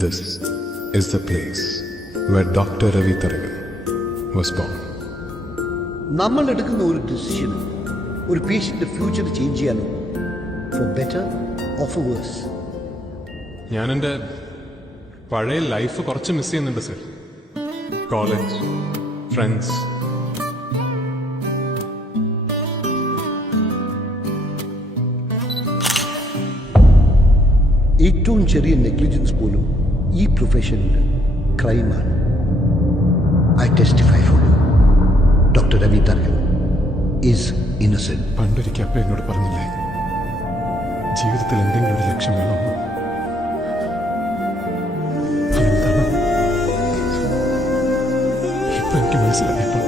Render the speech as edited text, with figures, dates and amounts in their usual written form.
This is the place where Dr. Ravi Taragan was born. നമ്മൾ എടുക്കുന്ന ഒരു decision ഒരു പേഷ്യന്റെ ഫ്യൂച്ചർ ചേഞ്ച് ചെയ്യാനോ for better or for worse. ഞാൻ എൻ്റെ പഴയ ലൈഫ് കുറച്ച് മിസ് ചെയ്യുന്നുണ്ട് സർ. College, friends. ഏറ്റവും ചെറിയ നെഗ്ലിജൻസ് പോലും ഈ പ്രൊഫഷനിൽ ക്രൈമാണ്. I testify for you, doctor Ravi Tharakan is innocent. പണ്ടൊരിക്കൽ അപ്പ എന്നോട് പറഞ്ഞില്ലേ, ജീവിതത്തിൽ എന്തെങ്കിലും ഒരു ലക്ഷ്യം വേണമെന്ന്. അതെന്താണ് ഇപ്പൊ എനിക്ക് മനസ്സിലായപ്പോൾ